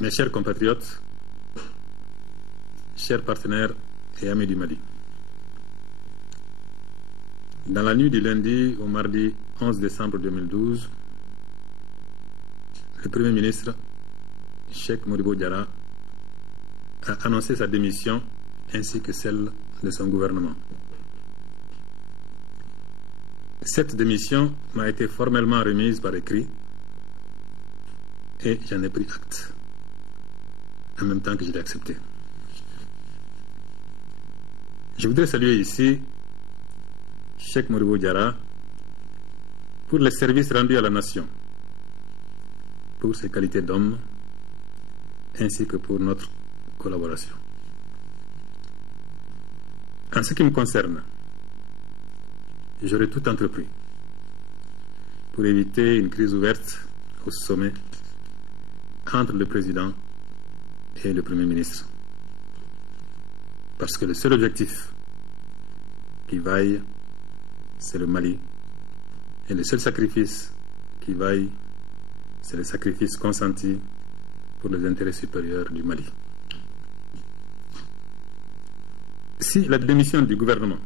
Mes chers compatriotes, chers partenaires et amis du Mali, dans la nuit du lundi au mardi 11 décembre 2012, le Premier ministre, Cheikh Modibo Diarra, a annoncé sa démission ainsi que celle de son gouvernement. Cette démission m'a été formellement remise par écrit et j'en ai pris acte, en même temps que je l'ai accepté. Je voudrais saluer ici Cheikh Modibo Diarra pour les services rendus à la nation, pour ses qualités d'homme, ainsi que pour notre collaboration. En ce qui me concerne, j'aurai tout entrepris pour éviter une crise ouverte au sommet entre le président et le Premier ministre. Parce que le seul objectif qui vaille, c'est le Mali. Et le seul sacrifice qui vaille, c'est le sacrifice consenti pour les intérêts supérieurs du Mali. Si la démission du gouvernement,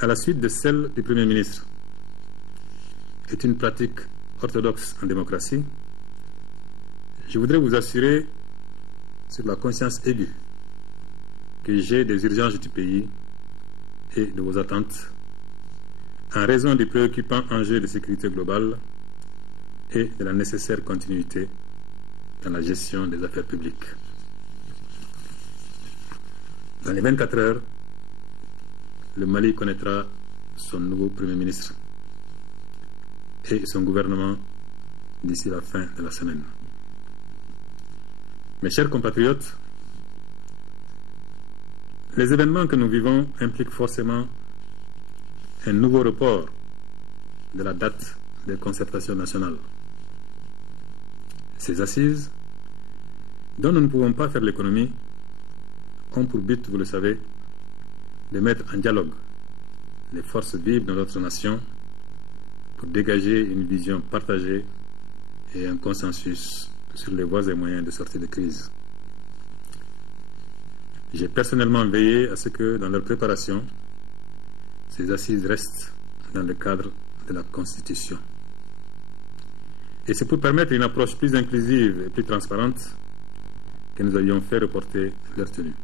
à la suite de celle du Premier ministre, est une pratique orthodoxe en démocratie, je voudrais vous assurer sur la conscience aiguë que j'ai des urgences du pays et de vos attentes en raison des préoccupants enjeux de sécurité globale et de la nécessaire continuité dans la gestion des affaires publiques. Dans les 24 heures, le Mali connaîtra son nouveau Premier ministre et son gouvernement d'ici la fin de la semaine. Mes chers compatriotes, les événements que nous vivons impliquent forcément un nouveau report de la date des concertations nationales. Ces assises, dont nous ne pouvons pas faire l'économie, ont pour but, vous le savez, de mettre en dialogue les forces vives de notre nation pour dégager une vision partagée et un consensus sur les voies et moyens de sortie de crise. J'ai personnellement veillé à ce que, dans leur préparation, ces assises restent dans le cadre de la Constitution. Et c'est pour permettre une approche plus inclusive et plus transparente que nous avions fait reporter leur tenue.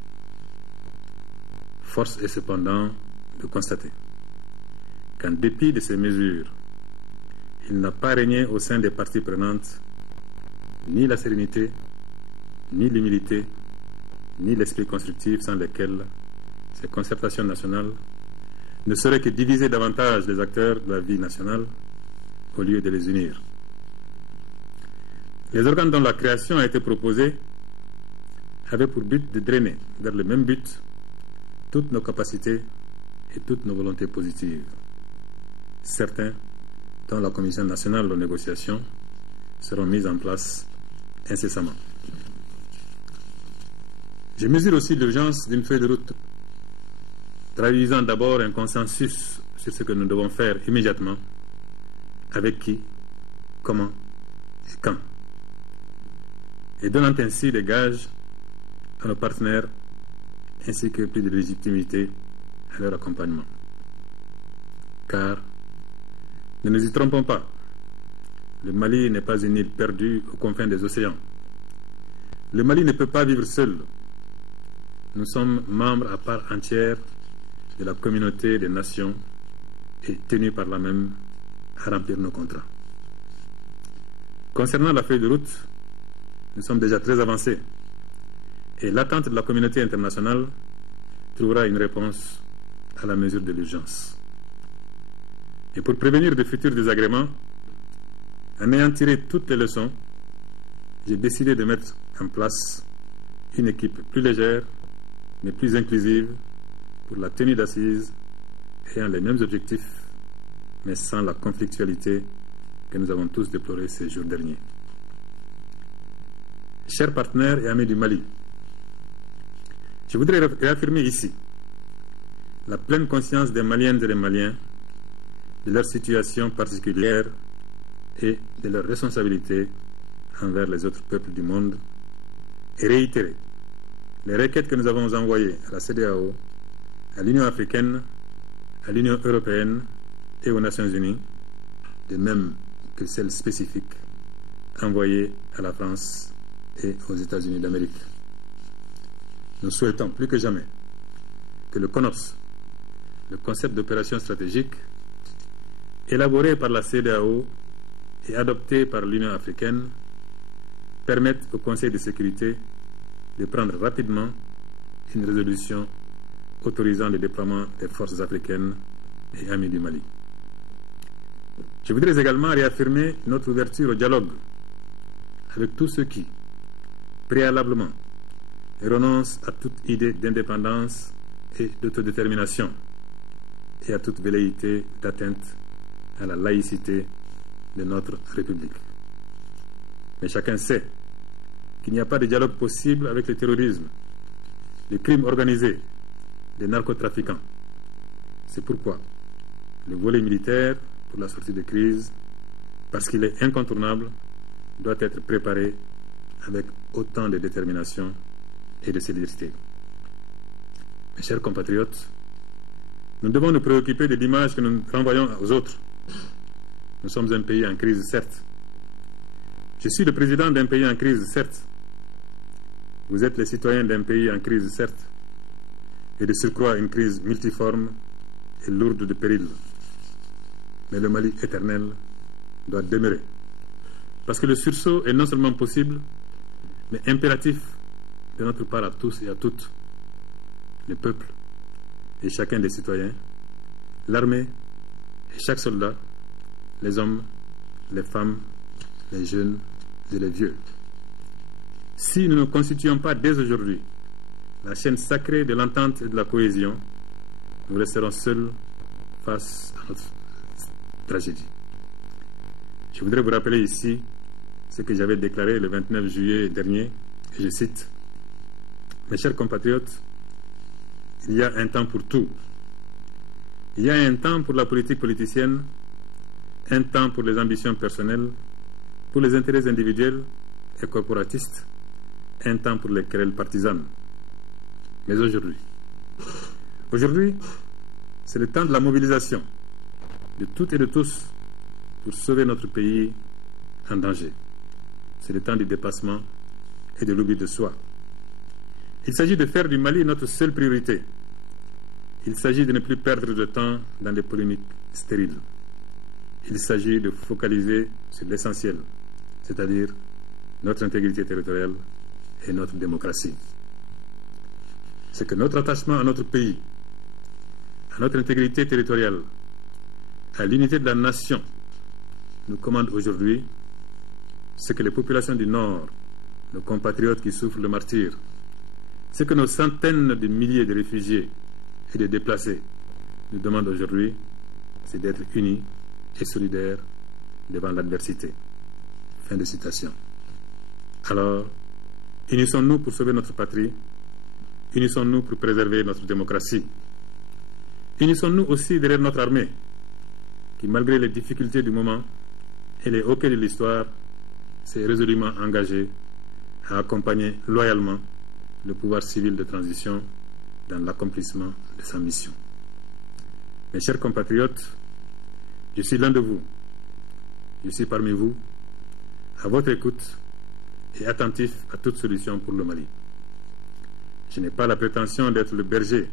Force est cependant de constater qu'en dépit de ces mesures, il n'a pas régné au sein des parties prenantes ni la sérénité, ni l'humilité, ni l'esprit constructif sans lesquels ces concertations nationales ne seraient que diviser davantage les acteurs de la vie nationale au lieu de les unir. Les organes dont la création a été proposée avaient pour but de drainer vers le même but toutes nos capacités et toutes nos volontés positives. Certains, dont la Commission nationale aux négociations, seront mis en place incessamment. Je mesure aussi l'urgence d'une feuille de route traduisant d'abord un consensus sur ce que nous devons faire immédiatement, avec qui, comment et quand, et donnant ainsi des gages à nos partenaires ainsi que plus de légitimité à leur accompagnement. Car, ne nous y trompons pas, le Mali n'est pas une île perdue aux confins des océans. Le Mali ne peut pas vivre seul. Nous sommes membres à part entière de la communauté des nations et tenus par là même à remplir nos contrats. Concernant la feuille de route, nous sommes déjà très avancés et l'attente de la communauté internationale trouvera une réponse à la mesure de l'urgence. Et pour prévenir de futurs désagréments, en ayant tiré toutes les leçons, j'ai décidé de mettre en place une équipe plus légère, mais plus inclusive, pour la tenue d'assises ayant les mêmes objectifs, mais sans la conflictualité que nous avons tous déplorée ces jours derniers. Chers partenaires et amis du Mali, je voudrais réaffirmer ici la pleine conscience des Maliennes et des Maliens de leur situation particulière et de leur responsabilité envers les autres peuples du monde et réitérer les requêtes que nous avons envoyées à la CEDEAO, à l'Union africaine, à l'Union européenne et aux Nations unies, de même que celles spécifiques envoyées à la France et aux États-Unis d'Amérique. Nous souhaitons plus que jamais que le CONOPS, le concept d'opération stratégique, élaboré par la CEDEAO et adopté par l'Union africaine, permette au Conseil de sécurité de prendre rapidement une résolution autorisant le déploiement des forces africaines et amies du Mali. Je voudrais également réaffirmer notre ouverture au dialogue avec tous ceux qui, préalablement, renoncent à toute idée d'indépendance et d'autodétermination et à toute velléité d'atteinte à la laïcité de notre République. Mais chacun sait qu'il n'y a pas de dialogue possible avec le terrorisme, le crime organisé, les narcotrafiquants. C'est pourquoi le volet militaire pour la sortie de crise, parce qu'il est incontournable, doit être préparé avec autant de détermination et de célérité. Mes chers compatriotes, nous devons nous préoccuper de l'image que nous renvoyons aux autres. Nous sommes un pays en crise, certes. Je suis le président d'un pays en crise, certes. Vous êtes les citoyens d'un pays en crise, certes. Et de surcroît une crise multiforme et lourde de périls. Mais le Mali éternel doit demeurer. Parce que le sursaut est non seulement possible, mais impératif de notre part à tous et à toutes, le peuple et chacun des citoyens, l'armée et chaque soldat, les hommes, les femmes, les jeunes et les vieux. Si nous ne constituons pas dès aujourd'hui la chaîne sacrée de l'entente et de la cohésion, nous resterons seuls face à notre tragédie. Je voudrais vous rappeler ici ce que j'avais déclaré le 29 juillet dernier, et je cite: mes chers compatriotes, il y a un temps pour tout. Il y a un temps pour la politique politicienne, un temps pour les ambitions personnelles, pour les intérêts individuels et corporatistes, un temps pour les querelles partisanes. Mais aujourd'hui, c'est le temps de la mobilisation de toutes et de tous pour sauver notre pays en danger. C'est le temps du dépassement et de l'oubli de soi. Il s'agit de faire du Mali notre seule priorité. Il s'agit de ne plus perdre de temps dans des polémiques stériles. Il s'agit de focaliser sur l'essentiel, c'est-à-dire notre intégrité territoriale et notre démocratie. C'est que notre attachement à notre pays, à notre intégrité territoriale, à l'unité de la nation, nous commande aujourd'hui. Ce que les populations du Nord, nos compatriotes qui souffrent le martyre, ce que nos centaines de milliers de réfugiés et de déplacés nous demandent aujourd'hui, c'est d'être unis et solidaires devant l'adversité. Fin de citation. Alors, unissons-nous pour sauver notre patrie, unissons-nous pour préserver notre démocratie. Unissons-nous aussi derrière notre armée, qui, malgré les difficultés du moment et les hoquets de l'histoire, s'est résolument engagé à accompagner loyalement le pouvoir civil de transition dans l'accomplissement de sa mission. Mes chers compatriotes, je suis l'un de vous. Je suis parmi vous, à votre écoute et attentif à toute solution pour le Mali. Je n'ai pas la prétention d'être le berger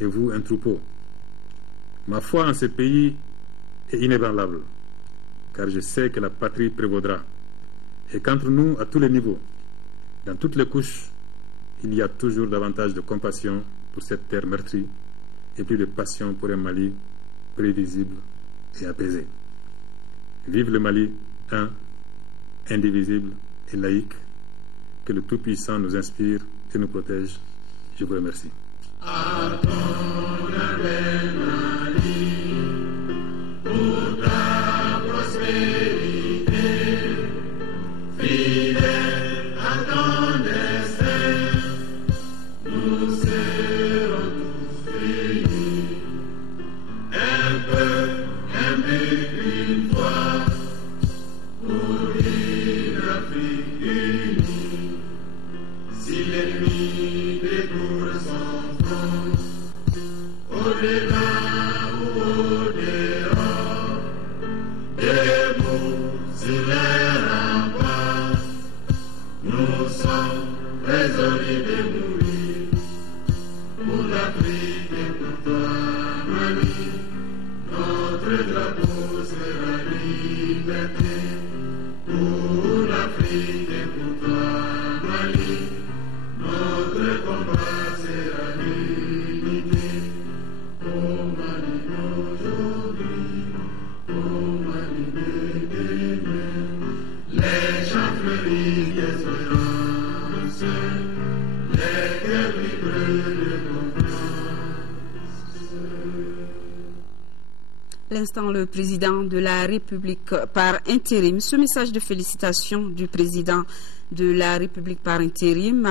et vous un troupeau. Ma foi en ce pays est inébranlable, car je sais que la patrie prévaudra et qu'entre nous, à tous les niveaux, dans toutes les couches, il y a toujours davantage de compassion pour cette terre meurtrie et plus de passion pour un Mali prévisible et apaisé. Vive le Mali, un, indivisible et laïque, que le Tout-Puissant nous inspire et nous protège. Je vous remercie. Pour ta prospérité, fidèle à ton destin, nous serons tous réunis. Un peu, un but, une foi, pour une Afrique unie. Si l'ennemi découvre son front, au-delà ou au-dehors, debout sur les remparts, nous sommes résolus de mourir pour l'Afrique et pour toi, Mali. Notre drapeau sera liberté pour l'Afrique et pour toi, Mali. Notre combat sera l'unité. Oh Mali d'aujourd'hui, oh Mali de demain, les champs fleuris d'espérance, les cœurs vibreux de confiance. L'instant, le président de la République par intérim. Ce message de félicitations du président de la République par intérim